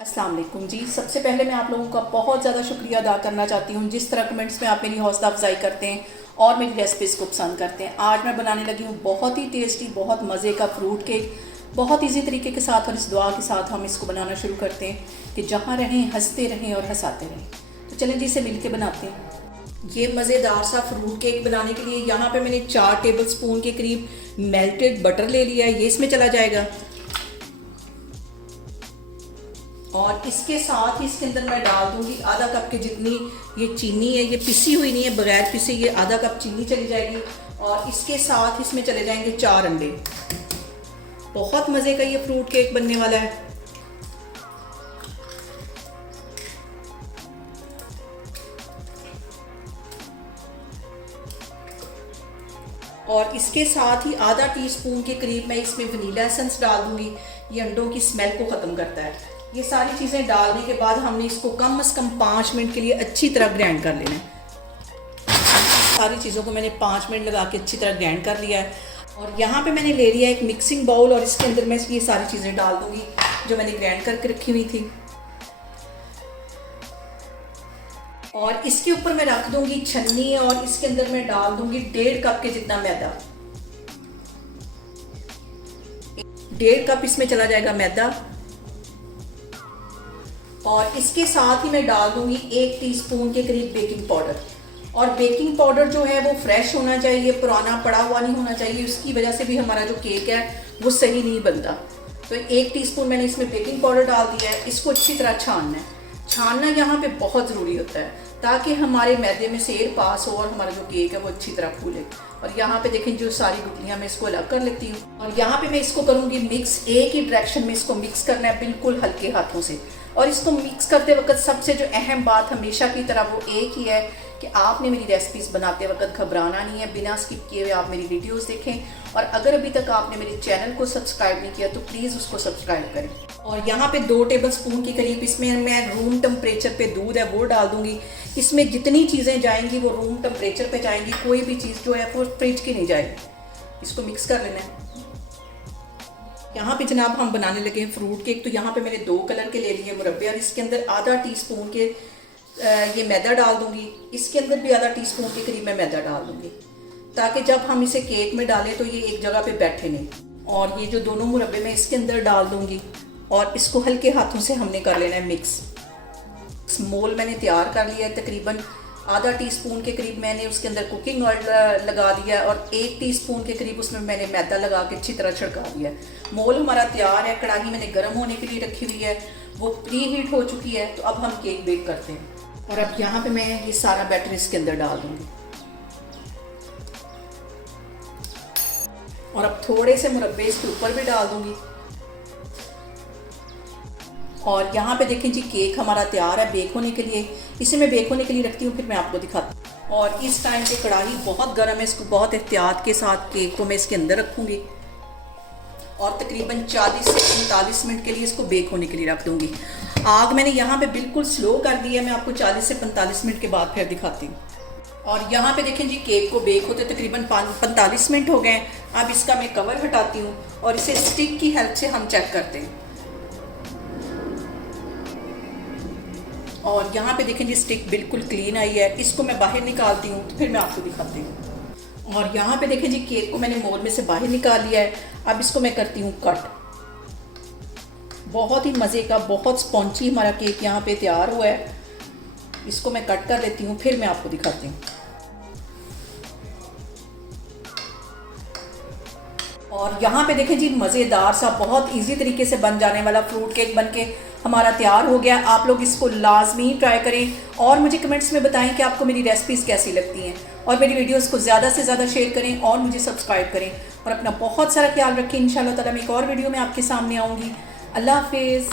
अस्सलाम वालेकुम जी। सबसे पहले मैं आप लोगों का बहुत ज़्यादा शुक्रिया अदा करना चाहती हूँ जिस तरह कमेंट्स में आप मेरी हौसला अफजाई करते हैं और मेरी रेसिपीज़ को पसंद करते हैं। आज मैं बनाने लगी हूँ बहुत ही टेस्टी, बहुत मज़े का फ्रूट केक, बहुत इजी तरीके के साथ, और इस दुआ के साथ हम इसको बनाना शुरू करते हैं कि जहाँ रहें हंसते रहें और हंसाते रहें। तो चलें जी, इसे मिल के बनाते हैं। ये मज़ेदार सा फ्रूट केक बनाने के लिए यहाँ पे मैंने 4 टेबल स्पून के करीब मेल्टेड बटर ले लिया है। ये इसमें चला जाएगा और इसके साथ ही इसके अंदर मैं डाल दूंगी आधा कप के जितनी ये चीनी है। ये पिसी हुई नहीं है, बगैर पिसे ये आधा कप चीनी चली जाएगी। और इसके साथ इसमें चले जाएंगे 4 अंडे। बहुत मज़े का ये फ्रूट केक बनने वाला है। और इसके साथ ही आधा टीस्पून के करीब मैं इसमें वनीला एसेंस डाल दूंगी। ये अंडों की स्मेल को ख़त्म करता है। ये सारी चीज़ें डालने के बाद हमने इसको कम से कम 5 मिनट के लिए अच्छी तरह ग्राइंड कर लेना है। सारी चीज़ों को मैंने 5 मिनट लगा के अच्छी तरह ग्राइंड कर लिया है। और यहाँ पे मैंने ले लिया एक मिक्सिंग बाउल और इसके अंदर मैं ये सारी चीज़ें डाल दूंगी जो मैंने ग्राइंड करके रखी हुई थी। और इसके ऊपर मैं रख दूंगी छन्नी और इसके अंदर मैं डाल दूंगी 1.5 कप के जितना मैदा। 1.5 कप इसमें चला जाएगा मैदा। और इसके साथ ही मैं डाल दूंगी 1 टीस्पून के करीब बेकिंग पाउडर। और बेकिंग पाउडर जो है वो फ्रेश होना चाहिए, पुराना पड़ा हुआ नहीं होना चाहिए। उसकी वजह से भी हमारा जो केक है वो सही नहीं बनता। तो 1 टीस्पून मैंने इसमें बेकिंग पाउडर डाल दिया है। इसको अच्छी तरह छानना है। छानना यहाँ पे बहुत ज़रूरी होता है ताकि हमारे मैदे में से एयर पास हो और हमारा जो केक है वो अच्छी तरह फूले। और यहाँ पे देखें जो सारी गुठलियाँ मैं इसको अलग कर लेती हूँ। और यहाँ पे मैं इसको करूँगी मिक्स। एक ही डायरेक्शन में इसको मिक्स करना है, बिल्कुल हल्के हाथों से। और इसको मिक्स करते वक्त सबसे जो अहम बात हमेशा की तरह वो एक ही है कि आपने मेरी रेसिपीज़ बनाते वक्त घबराना नहीं है। बिना स्किप किए हुए आप मेरी वीडियोस देखें। और अगर अभी तक आपने मेरे चैनल को सब्सक्राइब नहीं किया तो प्लीज़ उसको सब्सक्राइब करें। और यहाँ पे 2 टेबल स्पून के करीब इसमें मैं रूम टेम्परेचर पे दूध है वो डाल दूँगी। इसमें जितनी चीज़ें जाएंगी वो रूम टेम्परेचर पे जाएंगी। कोई भी चीज़ जो है वो फ्रिज की नहीं जाएगी। इसको मिक्स कर लेना है। यहाँ पे जनाब हम बनाने लगे हैं फ्रूट केक। तो यहाँ पे मैंने 2 कलर के ले लिए मुरब्बे और इसके अंदर आधा टीस्पून के ये मैदा डाल दूंगी। इसके अंदर भी आधा टीस्पून के करीब मैं मैदा डाल दूंगी ताकि जब हम इसे केक में डालें तो ये एक जगह पे बैठे नहीं। और ये जो दोनों मुरब्बे मैं इसके अंदर डाल दूंगी और इसको हल्के हाथों से हमने कर लेना है मिक्स। मोल मैंने तैयार कर लिया है। तकरीबन आधा टीस्पून के करीब मैंने उसके अंदर कुकिंग ऑयल लगा दिया और 1 टीस्पून के करीब उसमें मैंने मैदा लगा के अच्छी तरह छिड़का दिया है। मोल हमारा तैयार है। कढ़ाई मैंने गर्म होने के लिए रखी हुई है, वो प्री हीट हो चुकी है। तो अब हम केक बेक करते हैं। और अब यहाँ पे मैं ये सारा बैटर इसके अंदर डाल दूंगी। और अब थोड़े से मुरब्बे इसके ऊपर भी डाल दूंगी। और यहाँ पे देखें जी केक हमारा तैयार है बेक होने के लिए। इसे मैं बेक होने के लिए रखती हूँ, फिर मैं आपको दिखाती हूँ। और इस टाइम पे कढ़ाई बहुत गर्म है। इसको बहुत एहतियात के साथ केक को मैं इसके अंदर रखूँगी और तकरीबन 40 से 45 मिनट के लिए इसको बेक होने के लिए रख दूँगी। आग मैंने यहाँ पे बिल्कुल स्लो कर दी है। मैं आपको 40 से 45 मिनट के बाद फिर दिखाती हूँ। और यहाँ पे देखें जी केक को बेक होते तकरीबन 45 मिनट हो गए। अब इसका मैं कवर हटाती हूँ और इसे स्टिक की हेल्प से हम चेक करते हैं। और यहाँ पे देखें जी स्टिक बिल्कुल क्लीन आई है। इसको मैं बाहर निकालती हूँ तो फिर मैं आपको दिखाती हूँ। और यहाँ पे देखें जी केक को मैंने मोल में से बाहर निकाल लिया है। अब इसको मैं करती हूँ कट। बहुत ही मज़े का, बहुत स्पॉन्जी हमारा केक यहाँ पे तैयार हुआ है। इसको मैं कट कर लेती हूँ, फिर मैं आपको दिखाती हूँ। और यहाँ पे देखें जी मज़ेदार सा, बहुत इजी तरीके से बन जाने वाला फ्रूट केक बनके हमारा तैयार हो गया। आप लोग इसको लाजमी ट्राई करें और मुझे कमेंट्स में बताएं कि आपको मेरी रेसिपीज़ कैसी लगती हैं। और मेरी वीडियोस को ज़्यादा से ज़्यादा शेयर करें और मुझे सब्सक्राइब करें। और अपना बहुत सारा ख्याल रखें। इंशाल्लाह ताला मैं एक और वीडियो में आपके सामने आऊँगी। अल्लाह हाफिज़।